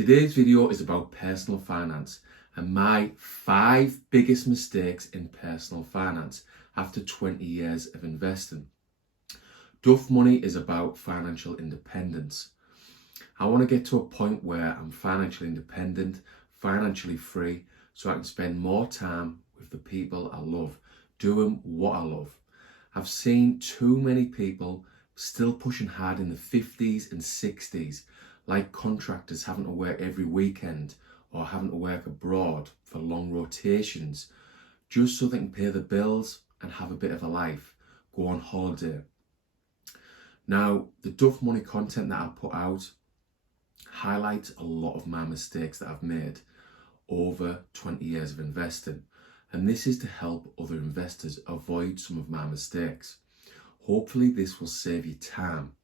Today's video is about personal finance and my 5 biggest mistakes in personal finance after 20 years of investing. Duff Money is about financial independence. I want to get to a point where I'm financially independent, financially free, so I can spend more time with the people I love, doing what I love. I've seen too many people still pushing hard in the 50s and 60s, like contractors having to work every weekend or having to work abroad for long rotations, just so they can pay the bills and have a bit of a life, go on holiday. Now, the Duff Money content that I put out highlights a lot of my mistakes that I've made over 20 years of investing. And this is to help other investors avoid some of my mistakes. Hopefully this will save you time.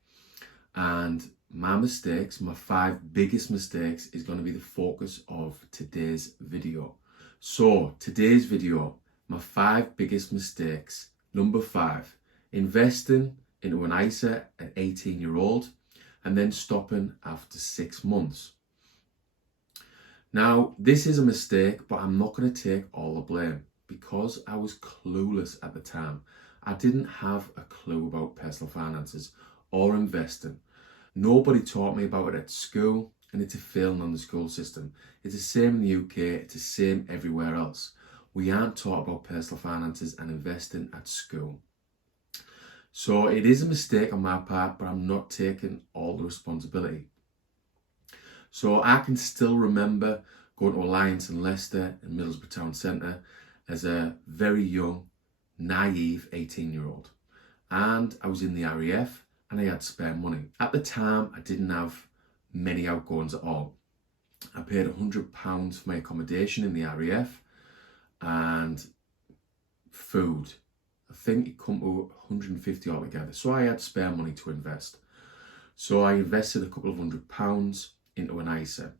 And my mistakes, my 5 biggest mistakes, is going to be the focus of today's video. So today's video, my 5 biggest mistakes. Number 5, investing into an ISA at 18-year-old and then stopping after 6 months. Now, this is a mistake, but I'm not going to take all the blame because I was clueless at the time. I didn't have a clue about personal finances or investing. Nobody taught me about it at school, and it's a failing on the school system. It's the same in the UK, it's the same everywhere else. We aren't taught about personal finances and investing at school. So it is a mistake on my part, but I'm not taking all the responsibility. So I can still remember going to Alliance in Leicester and Middlesbrough Town Centre as a very young, naive 18-year-old. And I was in the RAF and I had spare money. At the time, I didn't have many outgoings at all. I paid £100 for my accommodation in the RAF and food. I think it come to 150 altogether. So I had spare money to invest. So I invested a couple of £100 into an ISA,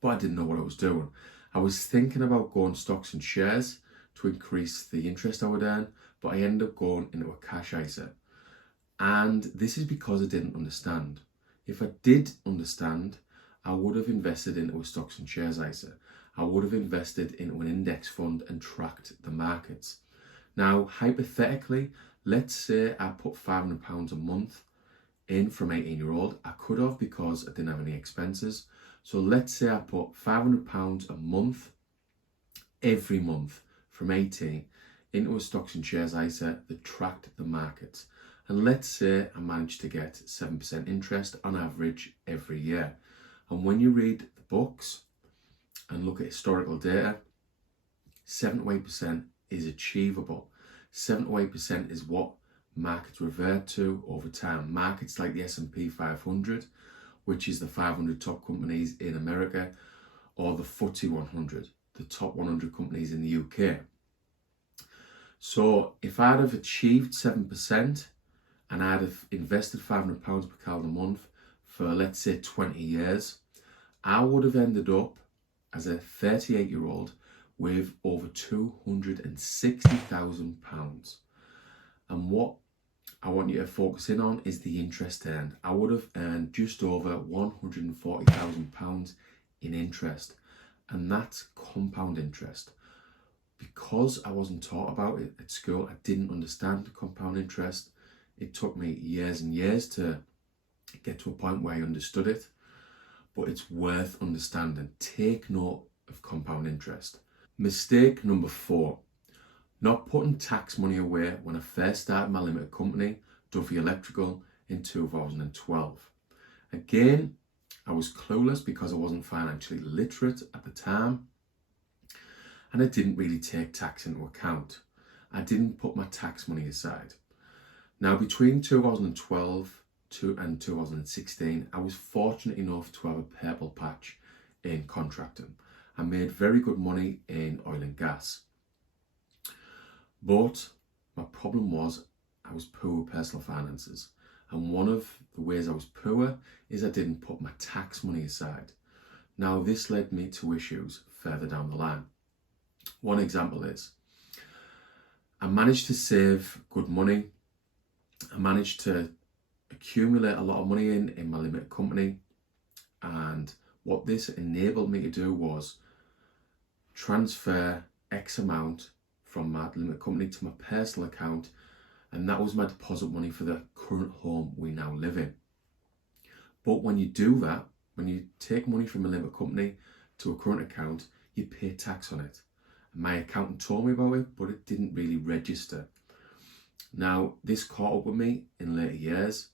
but I didn't know what I was doing. I was thinking about going stocks and shares to increase the interest I would earn, but I ended up going into a cash ISA. And this is because I didn't understand. If I did understand, I would have invested into a stocks and shares ISA. I would have invested into an index fund and tracked the markets. Now, hypothetically, let's say I put £500 a month in from 18-year-old. I could have because I didn't have any expenses. So let's say I put £500 a month, every month from 18 into a stocks and shares ISA that tracked the markets. And let's say I managed to get 7% interest on average every year. And when you read the books and look at historical data, 7 to 8% is achievable. 7 to 8% is what markets revert to over time. Markets like the S&P 500, which is the 500 top companies in America, or the FTSE 100, the top 100 companies in the UK. So if I'd have achieved 7% and I'd have invested £500 per calendar month for, let's say, 20 years, I would have ended up as a 38-year-old with over £260,000. And what I want you to focus in on is the interest earned. I would have earned just over £140,000 in interest, and that's compound interest. Because I wasn't taught about it at school, I didn't understand compound interest. It took me years and years to get to a point where I understood it, but it's worth understanding. Take note of compound interest. Mistake number 4, not putting tax money away when I first started my limited company, Duffy Electrical, in 2012. Again, I was clueless because I wasn't financially literate at the time, and I didn't really take tax into account. I didn't put my tax money aside. Now, between 2012 and 2016, I was fortunate enough to have a purple patch in contracting. I made very good money in oil and gas. But my problem was I was poor with personal finances. And one of the ways I was poor is I didn't put my tax money aside. Now, this led me to issues further down the line. One example is I managed to save good money. I managed to accumulate a lot of money in my limited company. And What this enabled me to do was transfer X amount from my limited company to my personal account, and that was my deposit money for the current home we now live in. But when you do that, when you take money from a limited company to a current account, you pay tax on it. And my accountant told me about it, but it didn't really register. Now, this caught up with me in later years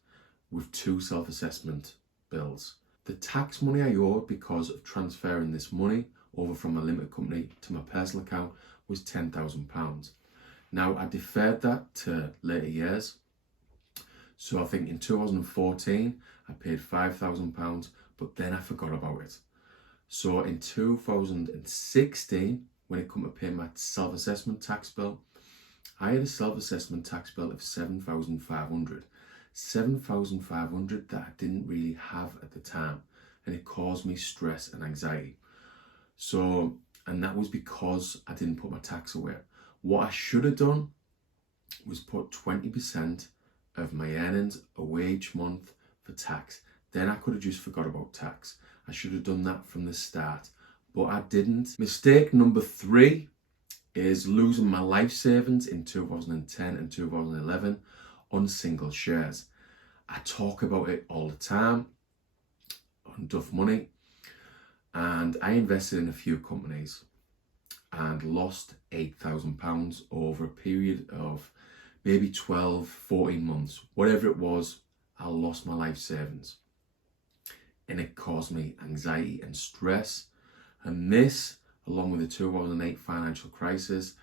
with 2 self-assessment bills. The tax money I owed because of transferring this money over from my limited company to my personal account was £10,000. Now, I deferred that to later years. So I think in 2014, I paid £5,000, but then I forgot about it. So in 2016, when it came to pay my self-assessment tax bill, I had a self-assessment tax bill of £7,500. £7,500 that I didn't really have at the time, and it caused me stress and anxiety. So, and that was because I didn't put my tax away. What I should have done was put 20% of my earnings away each month for tax. Then I could have just forgot about tax. I should have done that from the start, but I didn't. Mistake number 3 is losing my life savings in 2010 and 2011 on single shares. I talk about it all the time on Duff Money, and I invested in a few companies and lost £8,000 over a period of maybe 12, 14 months. Whatever it was, I lost my life savings. And it caused me anxiety and stress. And this, along with the 2008 financial crisis,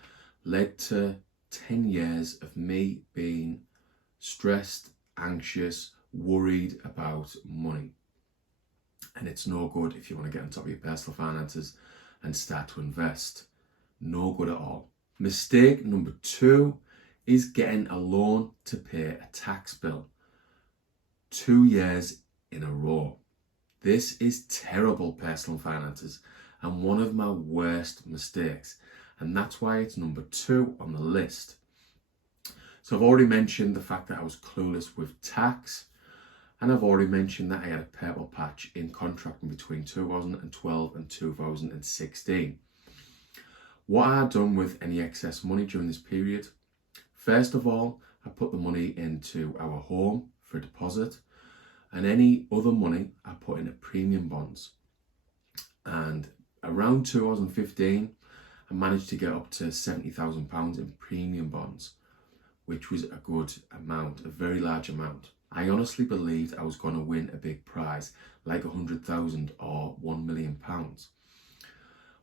led to 10 years of me being stressed, anxious, worried about money. And it's no good if you want to get on top of your personal finances and start to invest. No good at all. Mistake number 2 is getting a loan to pay a tax bill 2 years in a row. This is terrible personal finances and one of my worst mistakes. And that's why it's number 2 on the list. So I've already mentioned the fact that I was clueless with tax. And I've already mentioned that I had a purple patch in contracting between 2012 and 2016. What I had done with any excess money during this period, first of all, I put the money into our home for a deposit, and any other money I put into premium bonds. And around 2015, I managed to get up to £70,000 in premium bonds, which was a good amount, a very large amount. I honestly believed I was going to win a big prize, like 100,000 or £1 million.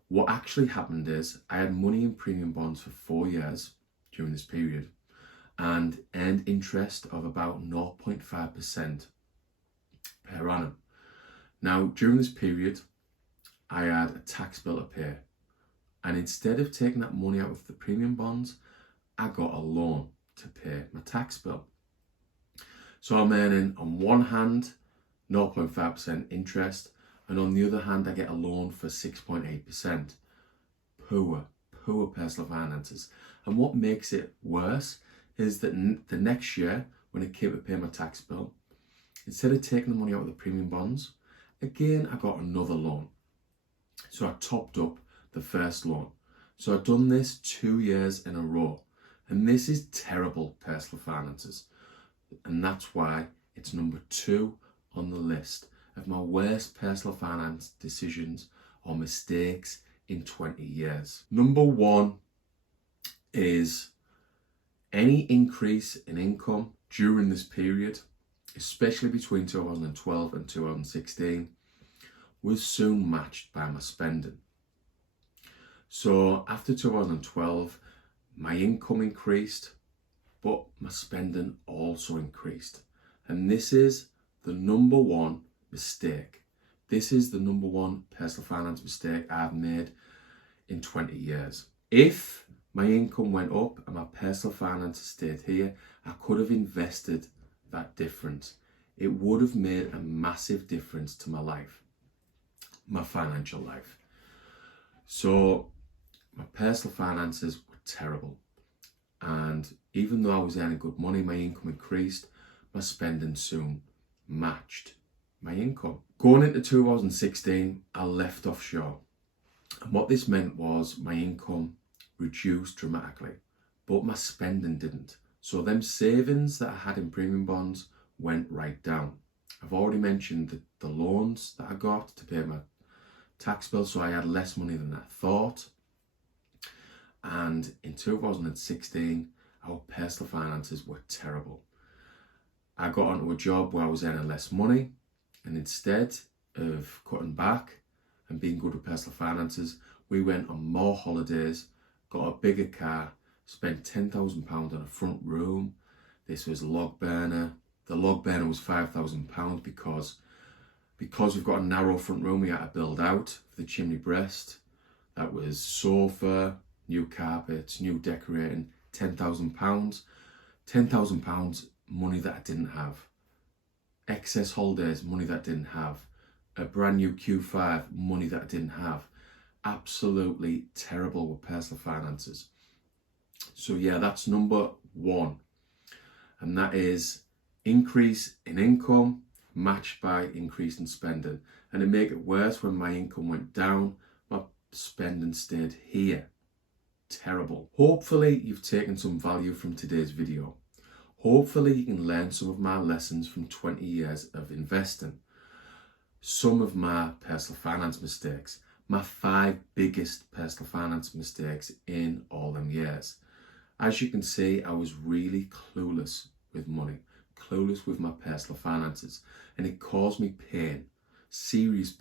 What actually happened is I had money in premium bonds for 4 years during this period and earned interest of about 0.5% per annum. Now, during this period, I had a tax bill to pay, and instead of taking that money out of the premium bonds, I got a loan to pay my tax bill. So I'm earning on one hand 0.5% interest, and on the other hand I get a loan for 6.8%. Poor personal finances. And what makes it worse is that the next year, when it came to pay my tax bill, instead of taking the money out of the premium bonds, again I got another loan. So I topped up the first loan. So I've done this 2 years in a row, and this is terrible personal finances. And that's why it's number 2 on the list of my worst personal finance decisions or mistakes in 20 years. Number 1 is any increase in income during this period, especially between 2012 and 2016, was soon matched by my spending. So after 2012, my income increased, but my spending also increased. And this is the number 1 mistake. This is the number 1 personal finance mistake I've made in 20 years. If my income went up and my personal finances stayed here, I could have invested that difference. It would have made a massive difference to my life, my financial life. So my personal finances were terrible. And even though I was earning good money, my income increased, my spending soon matched my income. Going into 2016, I left offshore. And what this meant was my income reduced dramatically, but my spending didn't. So them savings that I had in premium bonds went right down. I've already mentioned the loans that I got to pay my tax bill, so I had less money than I thought. And in 2016, our personal finances were terrible. I got onto a job where I was earning less money, and instead of cutting back and being good with personal finances, we went on more holidays, got a bigger car, spent £10,000 on a front room. This was a log burner. The log burner was £5,000 because we've got a narrow front room, we had to build out for the chimney breast. That was sofa, new carpets, new decorating, £10,000. £10,000 money that I didn't have. Excess holidays, money that I didn't have. A brand new Q5, money that I didn't have. Absolutely terrible with personal finances. So yeah, that's number one. And that is increase in income matched by increase in spending. And it made it worse when my income went down, my spending stayed here. Terrible. Hopefully you've taken some value from today's video. Hopefully you can learn some of my lessons from 20 years of investing. Some of my personal finance mistakes, my 5 biggest personal finance mistakes in all them years. As you can see, I was really clueless with money, clueless with my personal finances, and it caused me pain, serious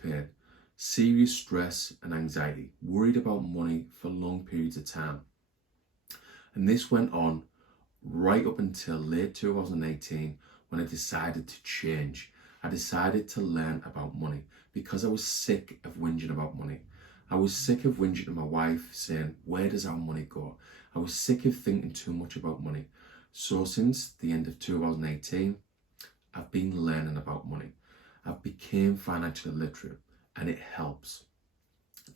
stress and anxiety, worried about money for long periods of time. And this went on right up until late 2018 when I decided to change. I decided to learn about money because I was sick of whinging about money. I was sick of whinging to my wife saying, where does our money go? I was sick of thinking too much about money. So since the end of 2018, I've been learning about money. I've become financially literate and it helps.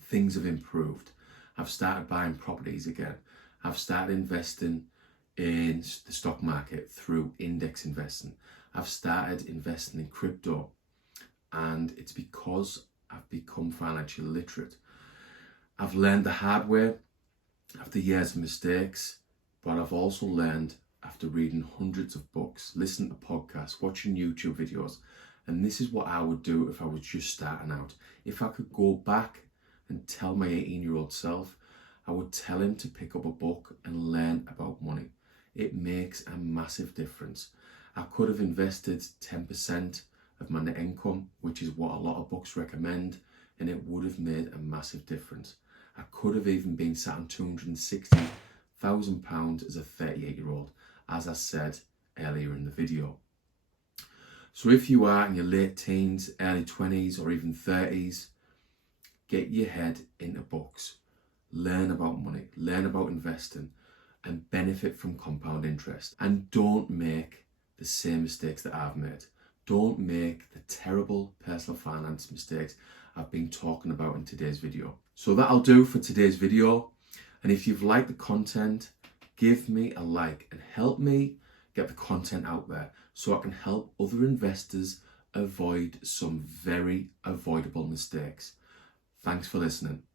Things have improved. I've started buying properties again. I've started investing in the stock market through index investing. I've started investing in crypto, and it's because I've become financially literate. I've learned the hard way after years of mistakes, but I've also learned after reading hundreds of books, listening to podcasts, watching YouTube videos. And this is what I would do if I was just starting out. If I could go back and tell my 18-year-old self, I would tell him to pick up a book and learn about money. It makes a massive difference. I could have invested 10% of my net income, which is what a lot of books recommend, and it would have made a massive difference. I could have even been sat on £260,000 as a 38-year-old, as I said earlier in the video. So if you are in your late teens, early 20s, or even 30s, get your head into books. Learn about money, learn about investing, and benefit from compound interest. And don't make the same mistakes that I've made. Don't make the terrible personal finance mistakes I've been talking about in today's video. So that'll do for today's video. And if you've liked the content, give me a like and help me get the content out there so I can help other investors avoid some very avoidable mistakes. Thanks for listening.